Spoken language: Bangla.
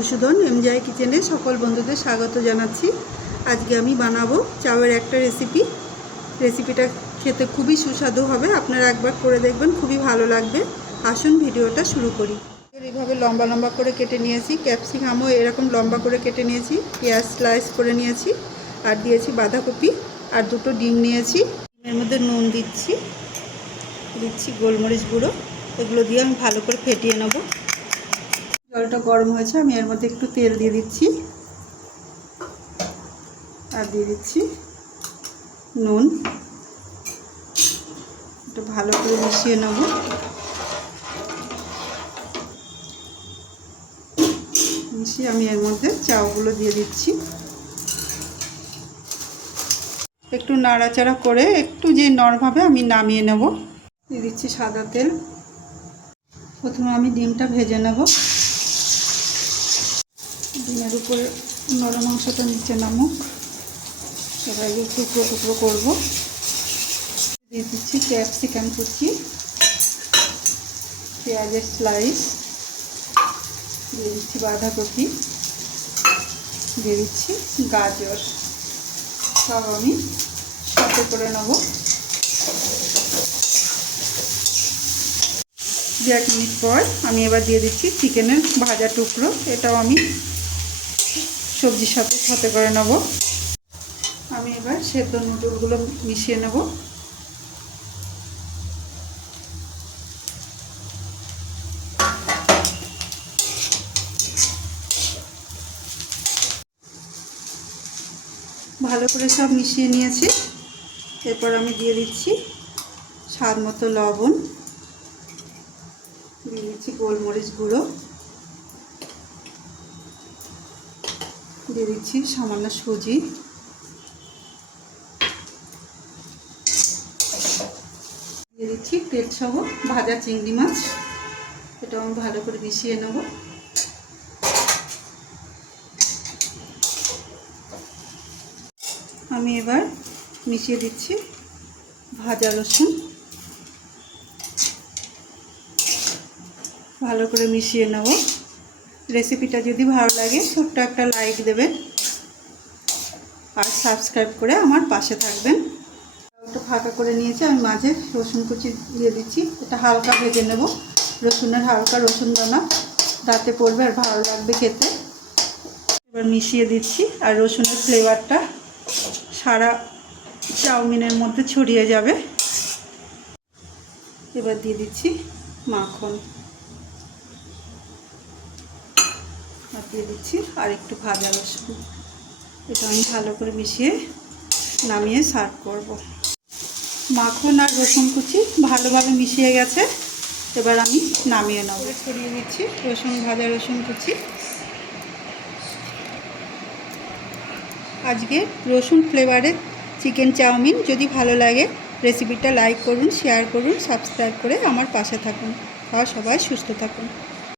মধুসূদন এমজিআই কিচেনে সকল বন্ধুদের স্বাগত জানাচ্ছি। আজকে আমি বানাবো চাউয়ের একটা রেসিপি। রেসিপিটা খেতে খুবই সুস্বাদু হবে, আপনারা একবার করে দেখবেন, খুবই ভালো লাগবে। আসুন ভিডিওটা শুরু করি। এইভাবে লম্বা লম্বা করে কেটে নিয়েছি ক্যাপসিকামও এরকম লম্বা করে কেটে নিয়েছি, পেঁয়াজ স্লাইস করে নিয়েছি, আর দিয়েছি বাঁধাকপি, আর দুটো ডিম নিয়েছি। এর মধ্যে নুন দিচ্ছি দিচ্ছি গোলমরিচ গুঁড়ো, এগুলো দিয়ে আমি ভালো করে ফেটিয়ে নেব। জলটা গরম হয়েছে, আমি এর মধ্যে একটু তেল দিয়ে দিচ্ছি। আর দিয়ে দিচ্ছি নুন। একটু ভালো করে মিশিয়ে নেব। মিশিয়ে আমি এর মধ্যে চাউগুলো দিয়ে দিচ্ছি। একটু নাড়াচাড়া করে একটু যে নরভাবে আমি নামিয়ে নেব। দিয়ে দিচ্ছি সাদা তেল। প্রথমে আমি ডিমটা ভেজে নেব। ডিমের উপরে নরম অংশটা নিচে নামুক। এবার এগুলো টুকরো টুকরো করব। দিয়ে দিচ্ছি ক্যাপসিকাম কুচি, পেঁয়াজের স্লাইস, দিয়ে দিচ্ছি বাঁধাকপি, দিয়ে দিচ্ছি গাজর। সব আমি সাথে করে নেব। দু এক মিনিট পর আমি এবার দিয়ে দিচ্ছি চিকেনের ভাজা টুকরো। এটাও আমি সবজির সাথে সাথে করে নেব। আমি এবার সেদ্ধ নুডলগুলো মিশিয়ে নেব। ভালো করে সব মিশিয়ে নিয়েছি। এরপর আমি দিয়ে দিচ্ছি স্বাদ মতো লবণ, দিয়ে দিচ্ছি গোলমরিচ গুঁড়ো। দিয়ে দিচ্ছি সামান্য সুজি। দিয়ে দিচ্ছি তেল সহ ভাজা চিংড়ি মাছ। এটা আমি ভালো করে মিশিয়ে নেব। আমি এবার মিশিয়ে দিচ্ছি ভাজা রসুন। ভালো করে মিশিয়ে নেব। রেসিপিটা যদি ভালো লাগে, ছোট্ট একটা লাইক দেবেন। আর সাবস্ক্রাইব করে আমার পাশে থাকবেন। একটু ফাঁকা করে নিয়েছি, আমি মাঝে রসুন কুচি দিয়ে দিচ্ছি। এটা হালকা ভেজে নেব। রসুনের হালকা রসুন দানা। দাঁতে পড়বে আর ভালো লাগবে খেতে। এবার মিশিয়ে দিচ্ছি আর রসুনের ফ্লেভারটা সারা চাউমিনের মধ্যে ছড়িয়ে যাবে। এবার দিয়ে দিচ্ছি মাখন। আর দিয়ে দিচ্ছি আর একটু ভাজা রসুন। এটা আমি ভালো করে মিশিয়ে নামিয়ে সার্ভ করব। মাখন আর রসুন কুচি ভালোভাবে মিশিয়ে গেছে। এবার আমি নামিয়ে নেব। ছড়িয়ে দিচ্ছি রসুন, ভাজা রসুন কুচি। আজকে রসুন ফ্লেভারের চিকেন চাউমিন। যদি ভালো লাগে রেসিপিটা লাইক করুন শেয়ার করুন সাবস্ক্রাইব করে আমার পাশে থাকুন। আর সবাই সুস্থ থাকুন।